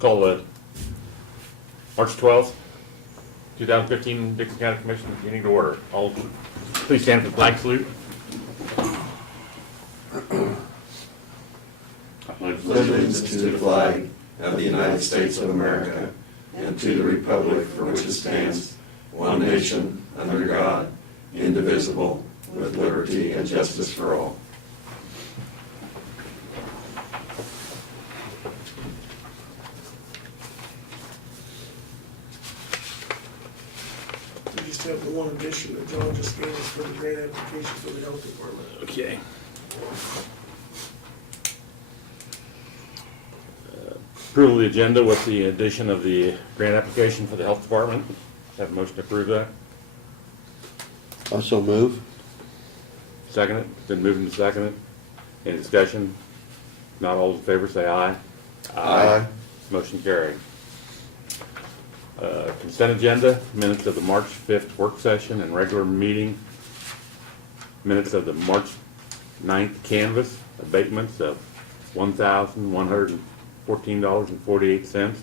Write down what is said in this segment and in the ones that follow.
Call the March 12th, 2015 Dixon County Commission meeting to order. All please stand for the flag salute. Allegiance to the flag of the United States of America and to the republic for which it stands, one nation, under God, indivisible, with liberty and justice for all. We just have the one addition that John just gave us for the grant application for the health department. Okay. Approval of the agenda with the addition of the grant application for the health department. Have a motion to approve that. Also move. Second it. Been moved and seconded. Any discussion? Not all in favor, say aye. Aye. Motion carried. Consent agenda, minutes of the March 5th work session and regular meeting, minutes of the March 9th canvas, abatements of $1,114.48,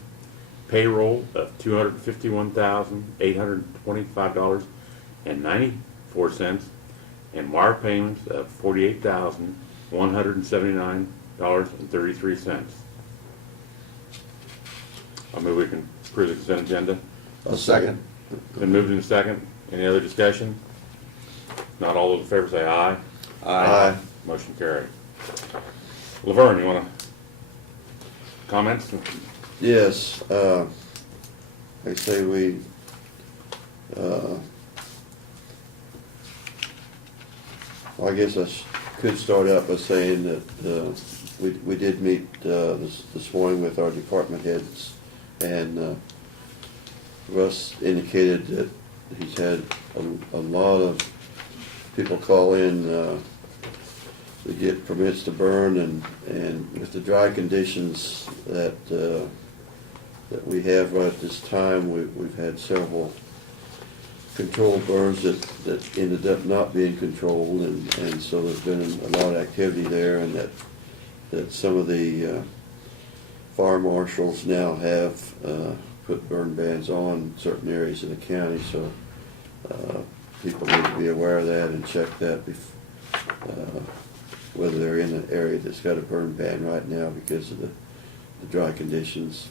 payroll of $251,825.94, and wire payments of $48,179.33. I move we can approve the consent agenda. A second. Been moved in second. Any other discussion? Not all those in favor say aye. Aye. Motion carried. Laverne, you want to comments? Yes, I say we, well, I guess I could start out by saying that we did meet this morning with our department heads, and Russ indicated that he's had a lot of people call in to get permits to burn, and with the dry conditions that we have right at this time, we've had several controlled burns that ended up not being controlled, and so there's been a lot of activity there, and that some of the fire marshals now have put burn bans on certain areas of the county, so people need to be aware of that and check that whether they're in an area that's got a burn ban right now because of the dry conditions.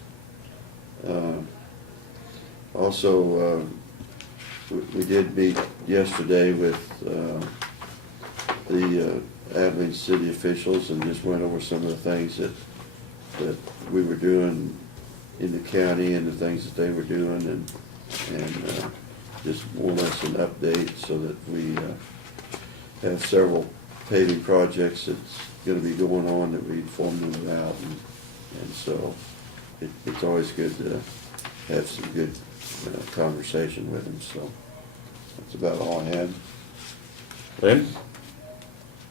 Also, we did meet yesterday with the Abilene city officials and just went over some of the things that we were doing in the county and the things that they were doing, and just more or less an update so that we have several paving projects that's going to be going on that we informed them about, and so it's always good to have some good conversation with them. So that's about all I had. Lynn?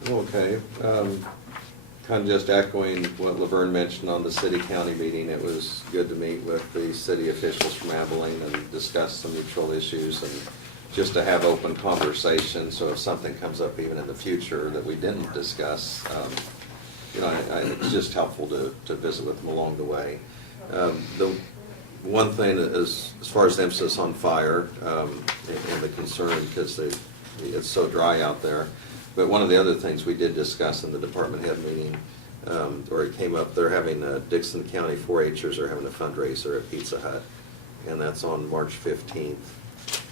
Okay, kind of just echoing what Laverne mentioned on the city-county meeting. It was good to meet with the city officials from Abilene and discuss some mutual issues, and just to have open conversation, so if something comes up even in the future that we didn't discuss, it's just helpful to visit with them along the way. The one thing is, as far as the emphasis on fire and the concern, because it's so dry out there, but one of the other things we did discuss in the department head meeting, or it came up, they're having Dixon County 4-Hers are having a fundraiser at Pizza Hut, and that's on March 15th.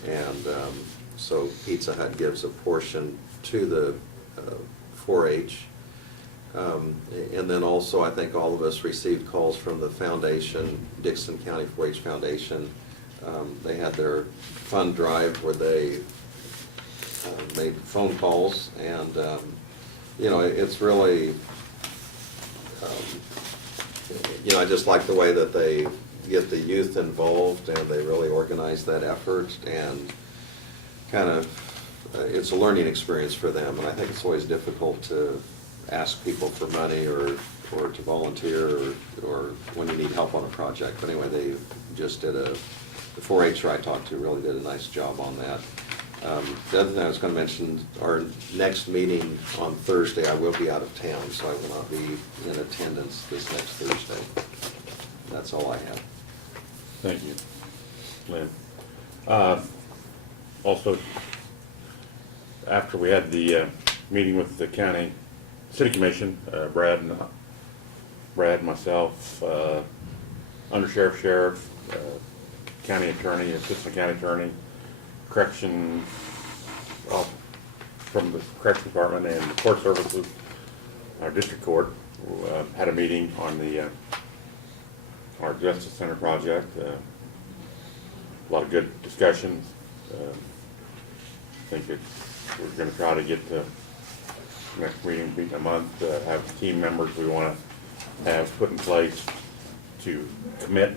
And so Pizza Hut gives a portion to the 4-H. And then also, I think all of us received calls from the foundation, Dixon County 4-H Foundation. They had their fund drive where they made phone calls, and it's really, I just like the way that they get the youth involved, and they really organize that effort, and kind of it's a learning experience for them. And I think it's always difficult to ask people for money or to volunteer or when you need help on a project. But anyway, they just did the 4-H'er I talked to really did a nice job on that. The other thing I was going to mention, our next meeting on Thursday, I will be out of town, so I will not be in attendance this next Thursday. That's all I have. Thank you, Lynn. Also, after we had the meeting with the county city commission, Brad, myself, undersheriff, sheriff, county attorney, assistant county attorney, correction from the correction department and the court services, our district court, had a meeting on the our Justice Center project. A lot of good discussions. I think we're going to try to get to next meeting, be a month, have team members we want to have put in place to commit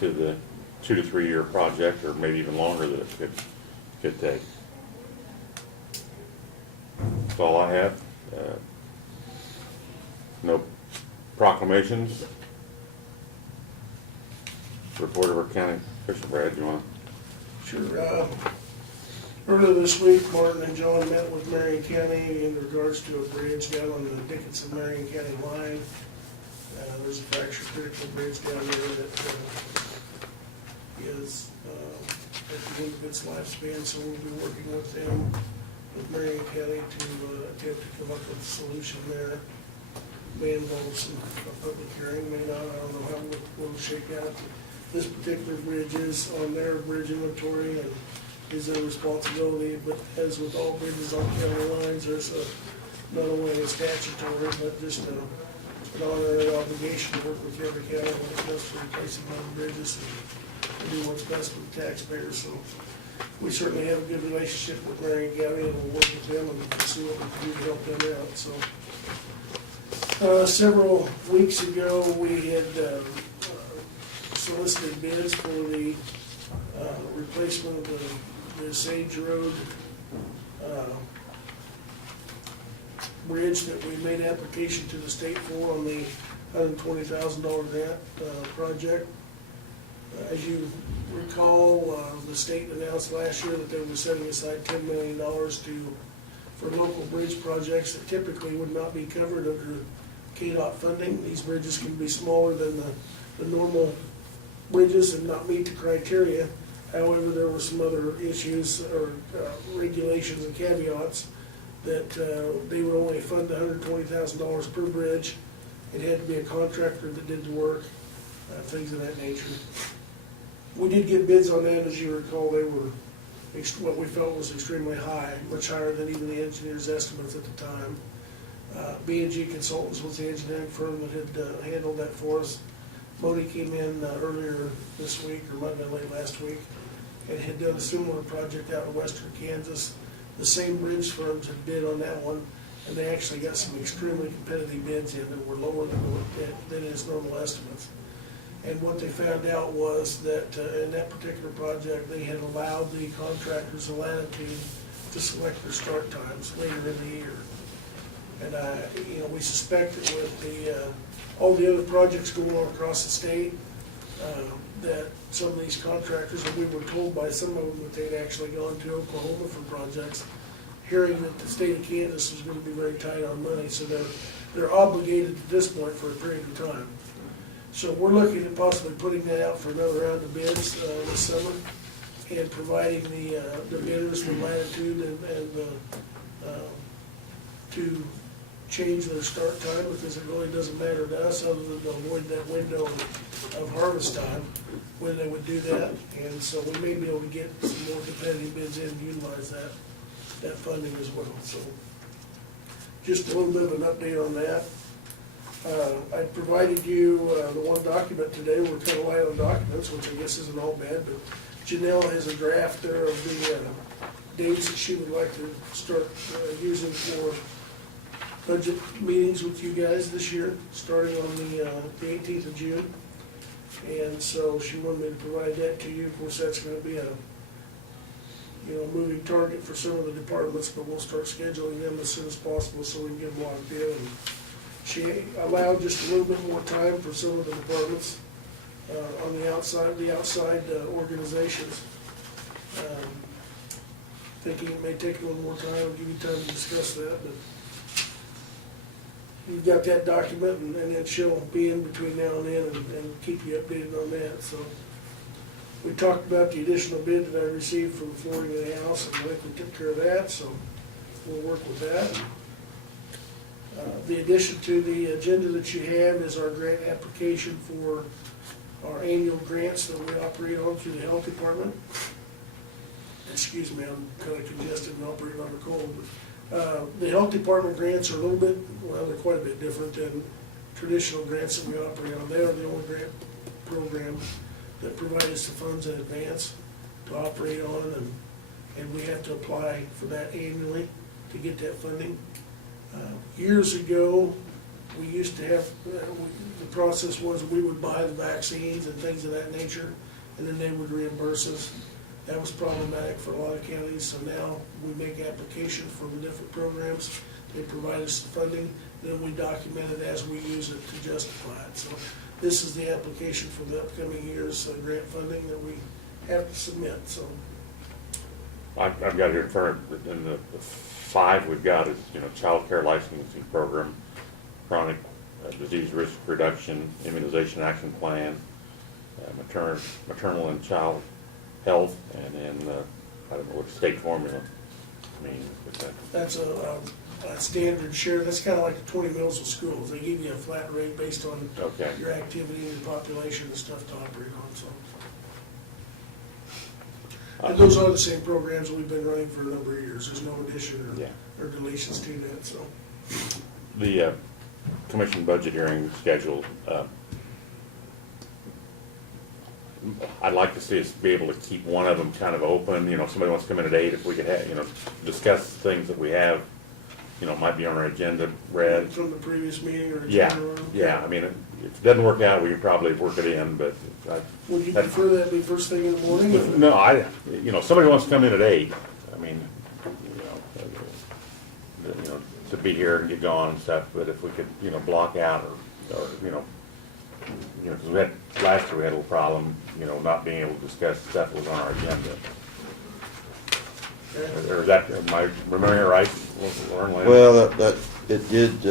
to the 2 to 3 year project, or maybe even longer that it could take. That's all I have. No proclamations. Report of our county official. Brad, you want to? Sure. Earlier this week, Martin and John met with Marion County in regards to a bridge down on the Dickinson-Marion County line. There's a fracture critical bridge down there that is at the end of its lifespan, so we'll be working with them, with Marion County, to attempt to come up with a solution there. May involve some public hearing, may not, I don't know how we'll shake out. This particular bridge is on their bridge inventory and is their responsibility, but as with all bridges on county lines, there's not only a statutory, but just an honorary obligation to work with every county when it comes to replacing other bridges and do what's best for the taxpayers. So we certainly have a good relationship with Marion County, and we'll work with them and see what we can do to help them out. So several weeks ago, we had solicited bids for the replacement of the Sage Road bridge that we made application to the state for on the $120,000 grant project. As you recall, the state announced last year that they were setting aside $10 million for local bridge projects that typically would not be covered under KDOT funding. These bridges can be smaller than the normal bridges and not meet the criteria. However, there were some other issues or regulations and caveats that they would only fund $120,000 per bridge. It had to be a contractor that did the work, things of that nature. We did get bids on that. As you recall, they were what we felt was extremely high, much higher than even the engineer's estimates at the time. B&G Consultants was the engineering firm that had handled that for us. Modi came in earlier this week, or might have been late last week, and had done a similar project out in western Kansas. The same bridge firms had bid on that one, and they actually got some extremely competitive bids in that were lower than his normal estimates. And what they found out was that in that particular project, they had allowed the contractors the latitude to select their start times later in the year. And we suspect that with all the other projects going on across the state, that some of these contractors, and we were told by some of them that they'd actually gone to Oklahoma for projects, hearing that the state of Kansas was going to be very tight on money, so they're obligated at this point for a period of time. So we're looking at possibly putting that out for another round of bids this summer, and providing the bidders the latitude and to change their start time, because it really doesn't matter to us other than to avoid that window of harvest time when they would do that. And so we may be able to get some more competitive bids in and utilize that funding as well. So just a little bit of an update on that. I provided you the one document today. We're kind of light on documents, which I guess isn't all bad, but Janelle has a draft there of the dates that she would like to start using for budget meetings with you guys this year, starting on the 18th of June. And so she wanted me to provide that to you. Of course, that's going to be a moving target for some of the departments, but we'll start scheduling them as soon as possible so we can get them locked in. And she allowed just a little bit more time for some of the departments on the outside organizations. Thinking it may take a little more time, I'll give you time to discuss that, but you've got that document, and then she'll be in between now and then and keep you updated on that, so. We talked about the additional bid that I received for the flooring in the house, and I think we took care of that, so we'll work with that. The addition to the agenda that you have is our grant application for our annual grants that we operate on through the health department. Excuse me, I'm kind of congested and operating on a cold. But, the health department grants are a little bit, well, they're quite a bit different than traditional grants that we operate on. They are the only grant program that provide us the funds in advance to operate on, and we have to apply for that annually to get that funding. Years ago, we used to have, the process was we would buy the vaccines and things of that nature, and then they would reimburse us. That was problematic for a lot of counties, so now we make application for the different programs. They provide us the funding, then we document it as we use it to justify it. So this is the application for the upcoming year's grant funding that we have to submit, so. I've got here in front of, in the five we've got is, child care licensing program, chronic disease risk reduction, immunization action plan, maternal and child health, and then, I don't know what state formula means. That's a standard share. That's kind of like the 20 mills of schools. They give you a flat rate based on Okay. your activity and population and stuff to operate on, so. And those are the same programs we've been running for a number of years. There's no addition Yeah. or deletions to that, so. The commission budget hearing scheduled, I'd like to see us be able to keep one of them kind of open. Somebody wants to come in at 8, if we could have, discuss things that we have, might be on our agenda, read. From the previous meeting or. Yeah, agenda or- yeah, I mean, if it doesn't work out, we can probably work it in, but. Would you prefer that be first thing in the morning? No, somebody wants to come in at 8, I mean, to be here and get going and stuff, but if we could, block out or, because last year we had a little problem, not being able to discuss stuff that was on our agenda. Okay. Or is that, am I remembering it right, Lauren Lynn? Well, that, it did,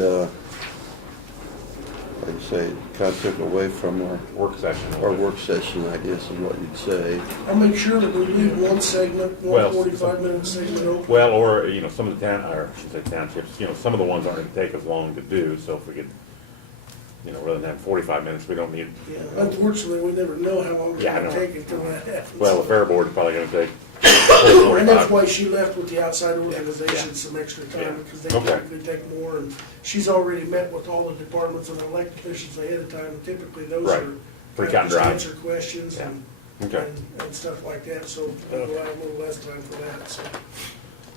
like I say, it kind of took away from Work session. our work session, I guess, is what you'd say. I'll make sure that we leave one segment, Well- 45-minute segment open. Well, or, some of the or I should say townships, some of the ones aren't going to take as long to do, so if we could, rather than have 45 minutes, we don't need. Yeah, unfortunately, we never know how long it's Yeah, I gonna know. take until that happens. Well, the fair board is probably going to take. And that's why she left with the outside organization some extra Yeah. time, because they Okay. typically take more, and she's already met with all the departments and elected officials ahead of time, and typically those Right. are. Pretty cut and just dry. Answer questions Yeah. and, Okay. and stuff like that, so we'll allow a little less time for that, so.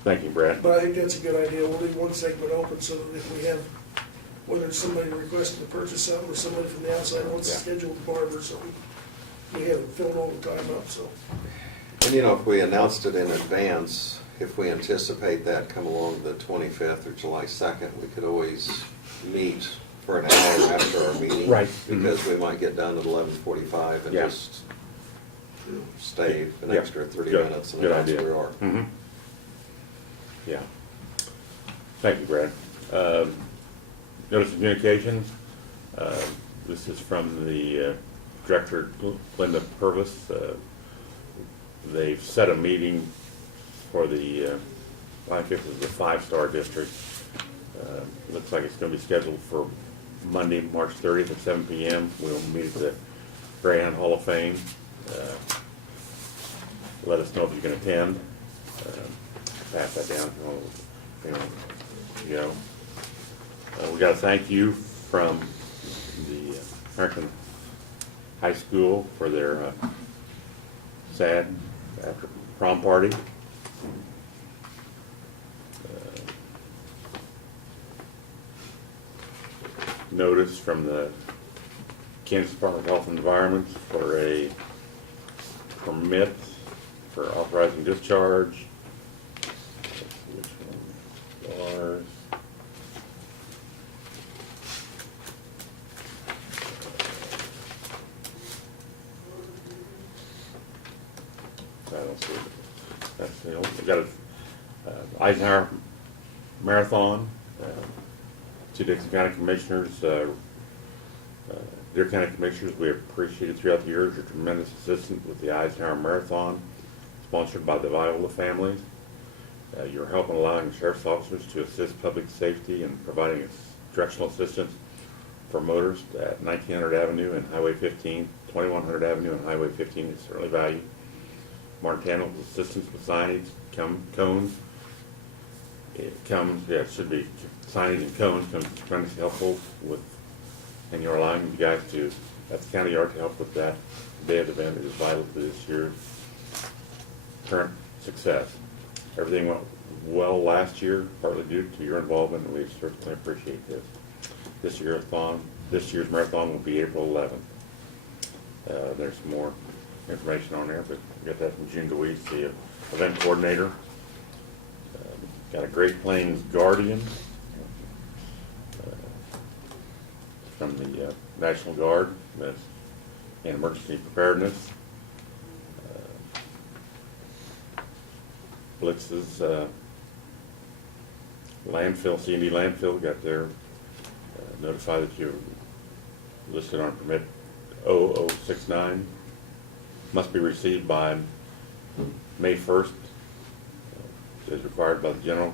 Thank you, Brad. But I think that's a good idea, we'll leave one segment open, so that if we have, whether it's somebody requesting to purchase something, or somebody from the outside wants to Yeah. schedule the barber, so we haven't filled all the time up, so. And if we announced it in advance, if we anticipate that come along the 25th or July 2nd, we could always meet for an hour after our meeting. Right. Because we might get done at 11:45 and Yeah. just stay an Yeah. extra 30 Good. minutes and Good announce idea. where we are. Mm-hmm. Yeah. Thank you, Brad. Notice of communications, this is from the Director Linda Purvis. They've set a meeting for the, I think this is the 5-star district. Looks like it's going to be scheduled for Monday, March 30th at 7 p.m. We'll meet at the Greyhound Hall of Fame. Let us know if you can attend. Pass that down if you know. We got a thank you from the American High School for their sad after prom party. Notice from the Kansas Department of Health and Environment for a permit for authorizing discharge. Which one? Ours. I don't see it. That's the only, we got a Eisenhower Marathon, To Dixon County Commissioners, dear County Commissioners, we have appreciated throughout the years your tremendous assistance with the Eisenhower Marathon, sponsored by the Viola families. Your help in allowing sheriff's officers to assist public safety and providing directional assistance for motorists at 1900 Avenue and Highway 15, 2100 Avenue and Highway 15 is certainly valued. Martin assistance with signage, cones. It should be signage and cones comes tremendously helpful with, and you're allowing you guys to, at the county yard, to help with that day of the event is vital to this year's current success. Everything went well last year, partly due to your involvement, and we certainly appreciate this. This year's marathon will be April 11th. There's more information on there, but we got that from June DeWeese, the event coordinator. Got a Great Plains Guardian from the National Guard that's in emergency preparedness. Blitz's landfill, C&D landfill got there, notified that you're listed on permit 0069. Must be received by May 1st, as required by the general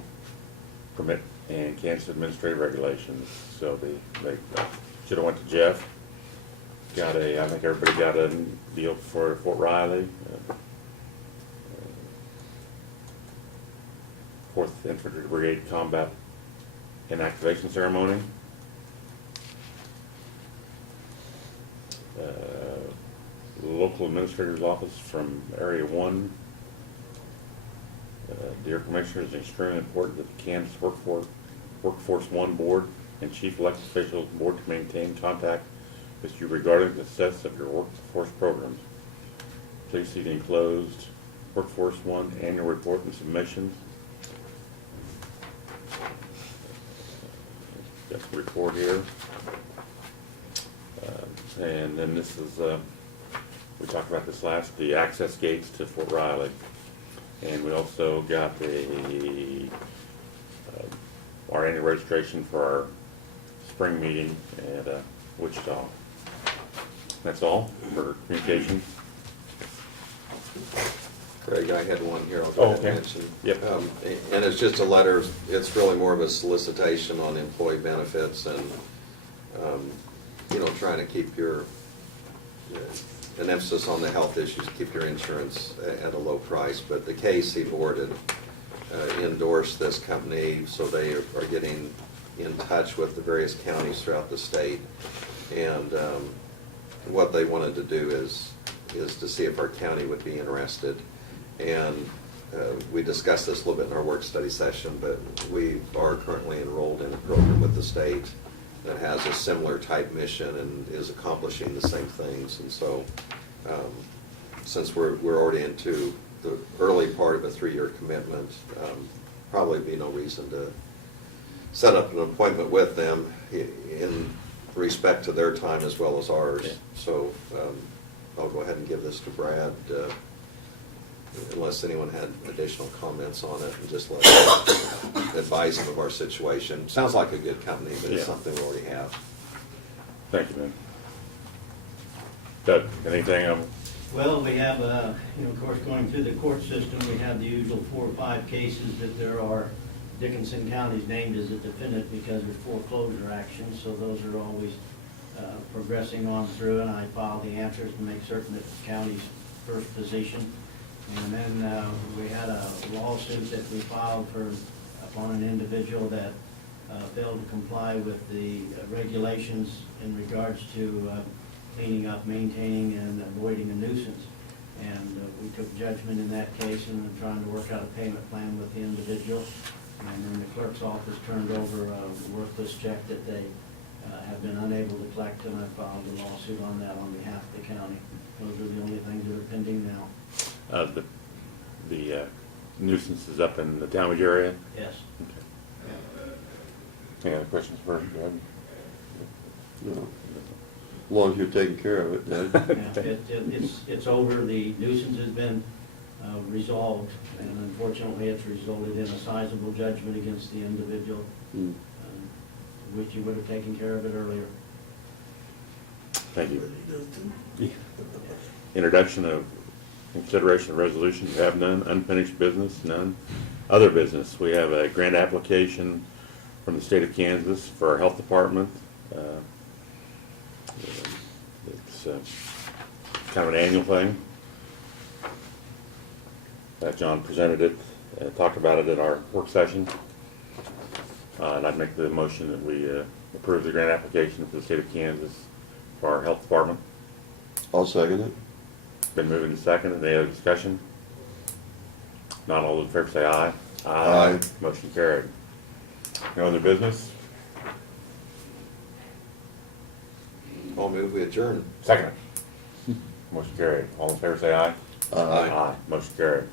permit and Kansas administrative regulations. So they should have went to Jeff. I think everybody got a deal for Fort Riley. 4th Infantry Brigade Combat Inactivation Ceremony. Local Administrator's Office from Area 1. Dear Commissioners, it's extremely important that the Kansas Workforce 1 Board and Chief Elected Officials Board to maintain contact with you regarding the success of your workforce programs. Please see the enclosed Workforce 1 annual report and submissions. Got the report here. And then this is, we talked about this last, the access gates to Fort Riley. And we also got our annual registration for our spring meeting at Wichita. That's all for communications. Greg, I had one here I'll go Oh, ahead and okay. mention. Yep. And it's just a letter, it's really more of a solicitation on employee benefits and, trying to keep an emphasis on the health issues, keep your insurance at a low price. But the KC board had endorsed this company, so they are getting in touch with the various counties throughout the state. And what they wanted to do is to see if our county would be interested. And we discussed this a little bit in our work study session, but we are currently enrolled in a program with the state that has a similar type mission and is accomplishing the same things. And so since we're already into the early part of a 3-year commitment, probably be no reason to set up an appointment with them in respect to their time as well as ours. Okay. So I'll go ahead and give this to Brad, unless anyone had additional comments on it, and just let advise him of our situation. Sounds like a good company, but it's Yeah. something we already have. Thank you, man. Doug, anything? Well, we have, of course, going through the court system, we have the usual 4 or 5 cases that there are. Dickinson County's named as a defendant because there's foreclosure actions, so those are always progressing on through, and I file the answers to make certain that the county's first position. And then we had a lawsuit that we filed upon an individual that failed to comply with the regulations in regards to cleaning up, maintaining, and avoiding a nuisance. And we took judgment in that case and are trying to work out a payment plan with the individual. And then the clerk's office turned over a worthless check that they have been unable to collect, and I filed a lawsuit on that on behalf of the county. Those are the only things that are pending now. The nuisance is up in the Talmadge area? Yes. Any other questions for Doug? No. As long as you're taking care of it, Doug. Yeah, it's over, the nuisance has been resolved, and unfortunately, it's resulted in a sizable judgment against the individual. Hmm. wish you would have taken care of it earlier. Thank But you. he does too. Introduction of consideration of resolution, you have none. Unfinished business, none. Other business, we have a grant application from the state of Kansas for our health department. It's kind of an annual thing. John presented it, talked about it at our work session. And I'd make the motion that we approve the grant application for the state of Kansas for our health department. I'll second it. Been moving to second. Any other discussion? Not all those in favor say aye. Aye. Motion carried. No other business? I'll move, we adjourn. Second. Motion carried. All in favor say aye. Aye. Motion carried.